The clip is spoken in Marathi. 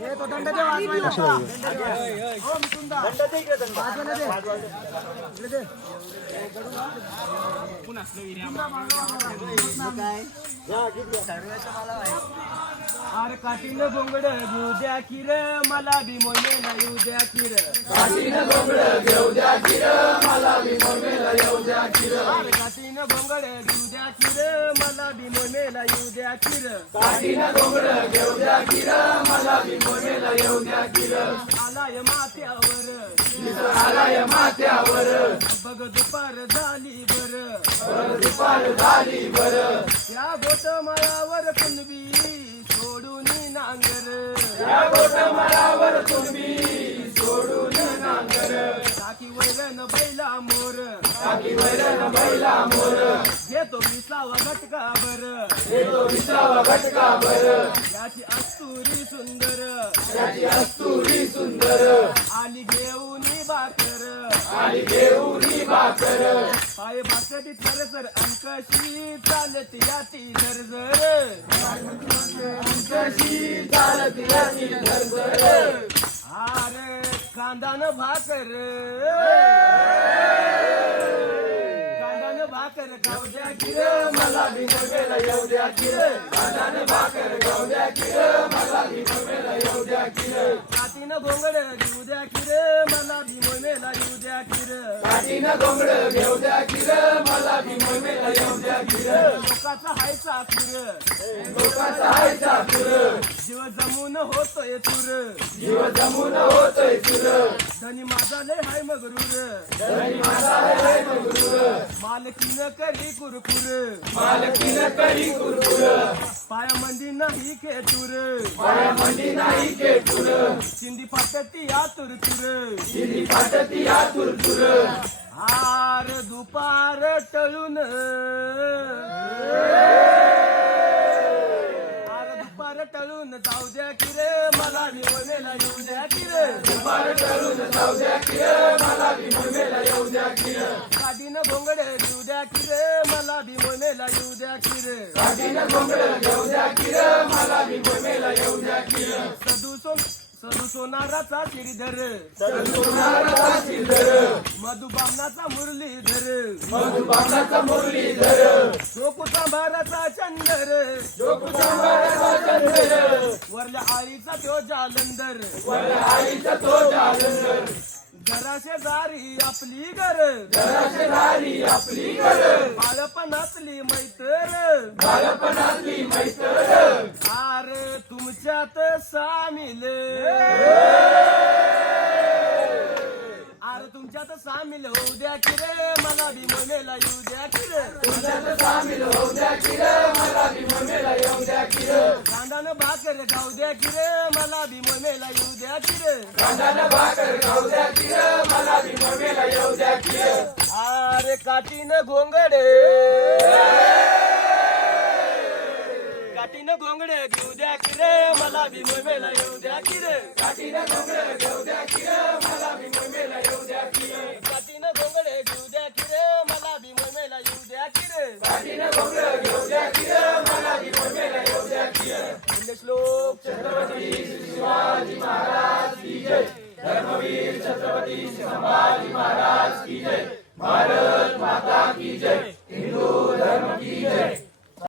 हे तो दंड दे वाजवायला. दंड दे. हो, मुकुंदा. वाजवायला दे. इकडे दे. अरे काठीनं बोंगड घेऊ द्या की रे मला बी मोमेला येऊ द्या की रे अरे काठीनं बोंगड मोमेला येऊ द्या की रे आलाय माथ्यावर. आलाय माथ्यावर. बघ दुपार झाली बर या गोट माळावर कुणबी सोडून नांगर. या गोट माळावर कुणबी वैरण बैला मोर. टाकी वैरण बैला मोर. घेतो विसावा घटका बर घेतो विसावा घटका बर याची अस्तुरी सुंदर. याची अस्तुरी सुंदर. आली घेऊन भाकर आली घेऊन भाकर पाय भाकरी थर सर अंकशी चालत याती झरझर अंकशी चालत याती झरझर अरे कांदान भाकर. मला बी नवेला येऊ द्या भाकर द्या मला बी नवेला येऊ द्या की रे. काठीनं घोंगड घेऊ द्या मला बी मोमेला येऊ द्या की रे. काठीनं घोंगड घेऊ द्या की रे मला बी मोमेला येऊ द्या की रे. लोकाचा हायचा कुर लोकाचा हायचा कुर जमून होतोय चुर. जीव जमून होतोय चुर. धनी माझा लय हाय मगरूर. धनी माझा लय हाय मगरूर. मालकीनं करी कुरकुर. मालकीनं करी कुरकुर. पायामंदी नाही खेटूर पायामंदी नाही खेटूर चिंदी फाटती आतुर तुर चिंदी फाटती आतुर तुर हार दुपार टळून. जाऊ द्या की रे मला निवडलेला येऊ द्या की रे. दुपार जाऊ द्या की रे मला भीममेला येऊ द्या की रे भोंगडे घेऊ द्या की रे मला भीममेला येऊ द्या की रे. भोंगडे घेऊ द्या की रे मला येऊ द्या की रे सदू सोन सदू सोनाराचा श्रीधर. सदू सोनाराचा श्रीधर मधुबामनाचा मुरलीधर. मधुबामनाचा मुरलीधर जोकुचा भाराचा चंदर. जोकुचा आईचा तो जालंदर वरल्या आईचा तो जालंदर घराशे दारी आपली घर. घराशे दारी आपली घर. बाळपणातली मैतर. बाळपणातली मैतर. आर तुमच्यात सामील. अरे तुमच्यात सामील होऊ द्या की रे मला बी ममेला येऊ द्या की रे. तुमच्यात सामील होऊ द्या की रे मला बी कांदानं भाकर खाऊ द्या की रे मला बी ममेला येऊ द्या की रे. कांदानं भाकर खाऊ द्या की रे मला बी ममेला येऊ द्या की रे. अरे काठीनं घोंगडे काठीनं घोंगडे घेऊ द्या की रे मला बी ममेला येऊ द्या की रे. काठीनं घोंगडे घेऊ द्या की रे मला बी छत्रपती संभाजी महाराज की जय. भारत